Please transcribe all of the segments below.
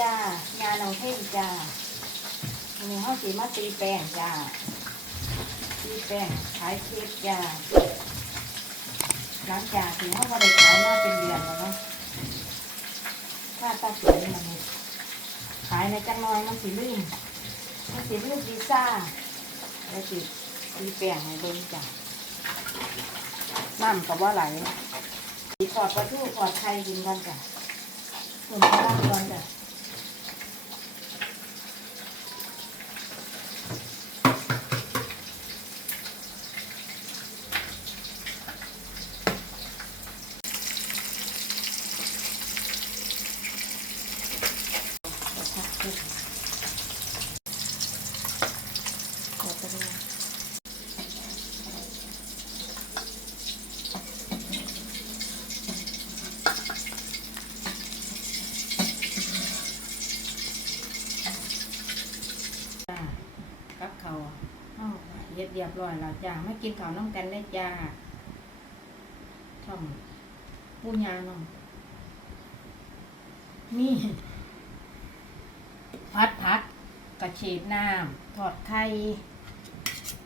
จ้างานเอาเท่งจ้าวันนี้เขาสีมาตีแป้งจ้าตีแป้งขายเค้กจ้าหลังจากที่เขาก็ได้ขายมาเป็นเดือนแล้วเนาะถ้าตัดสินมันนี่ขายในจังน้อยมันสีลื่นมันสีลื่นดีซ่าแล้วติตีแป้งให้เบิ่งจ้าน้ำกับว่าไหลสีขอดปลาทูขอดไข่กินกันจ้ะส่วนข้าวก่อนจ้ะ ขอตะลุจ้ากับเขาวเอาเย็ดเรียบร้อยแล้วจ้าไม่กินข้าวน้ำกันได้จ้าช่องปูญาน้องนี่พัดพัดกระเฉดน้ำทอดไข่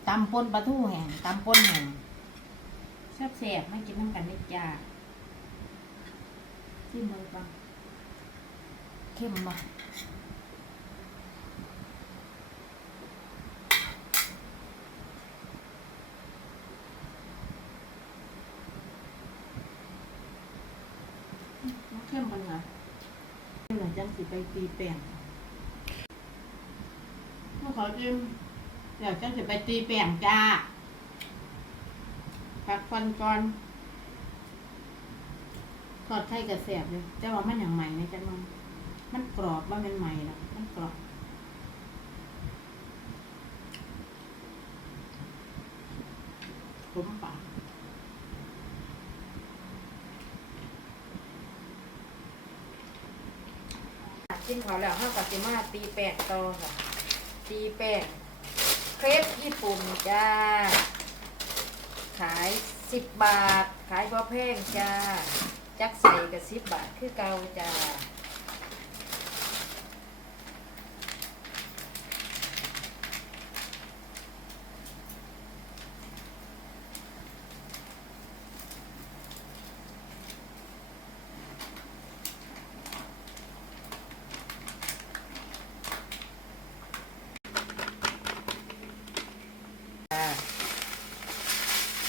ตำปนปลาทูแห้งตำปนแห้งแซ่บแซ่บๆไม่กินน้ำกันได้จ้าชิมเลยปังเข้มบ่เข้มปันเหรอเหมือน จังสิไปตีแป้งเมื่อขอจิ้มเดี๋ยวจะจะไปตีแป้งจ้าพักฟันก่อนทอดไข่กระแสบเลยแต่ว่ามันอย่างใหม่นะจ๊ะมันมันกรอบว่ามันใหม่แล้วมันกรอบผมปาก กินเขาแล้วห้ากับสิมาตีแปดต่อค่ะ ตีแปดเครปญี่ปุ่นจ้า ขายสิบบาท ขายบ่แพงจ้า จักใส่กับสิบบาทคือเก่าจ้า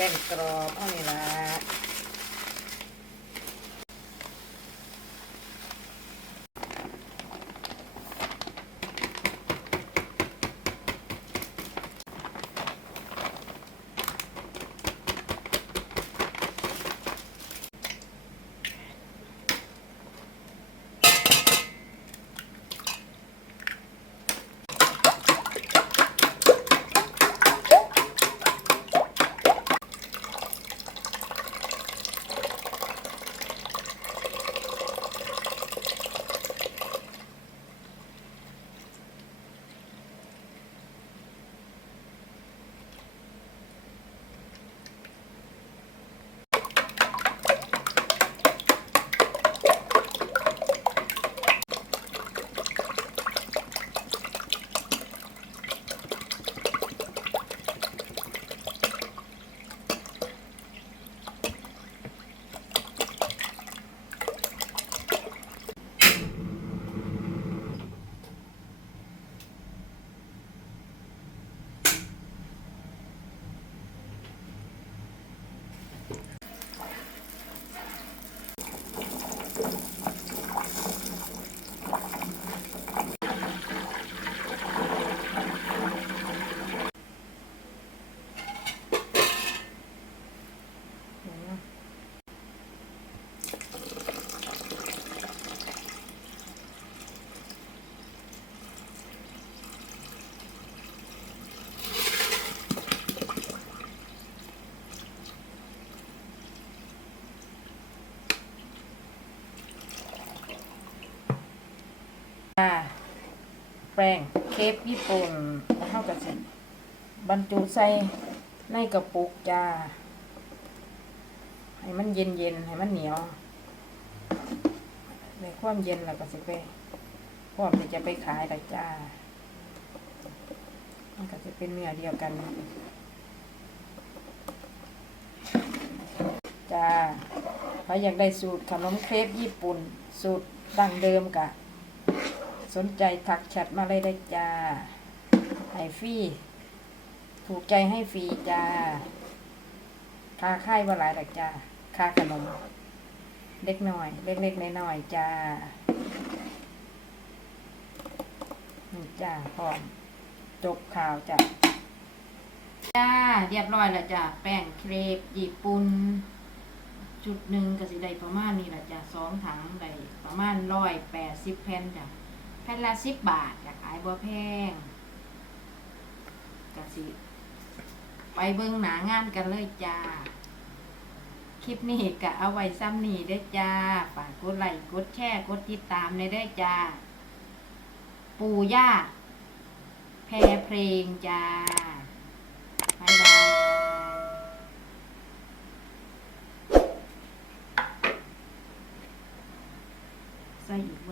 แป้งกรอบเอานี่ละ จ้าแป้งเคฟญี่ปุ่นเท่ากับสิบรรจุใส่ในกระปุกจ้า ให้มันเย็นเย็นให้มันเหนียว ในความเย็นแล้วก็สิไปพร้อมที่จะไปขายและจ้ามันก็จะเป็นเนื้อเดียวกัน จ้าถ้าอยากได้สูตรขนมเครปญี่ปุ่น สูตรดั้งเดิมกะ สนใจทักแชทมาเลยได้จ้าให้ฟรีถูกใจให้ฟรีจ้าค่าค่ายว่าหลายดอกจ้าค่าขนม เล็กน้อย เล็กๆน้อยๆจ้านี่จ้าพร้อมจบข่าวจ้ะจ้า เรียบร้อยแล้วจ้าแป้งเครปญี่ปุ่นจุดหนึ่งกสิได้ประมาณนี้แหละจ้ะสองถังได้ประมาณร้อยแปดสิบแผ่นจ้ะ แผ่นละสิบบาทอยากขายบ่แพงก็สิ ไปเบิ่งหนางานกันเลยจ้า คลิปนี้ก็เอาไว้ซ้ำนี่ได้จ้าฝากกดไลค์กดแชร์กดติดตามในได้จ้า ปู่ย่าแพรเพลงจ้าบ๊ายบายใส่อีกว่า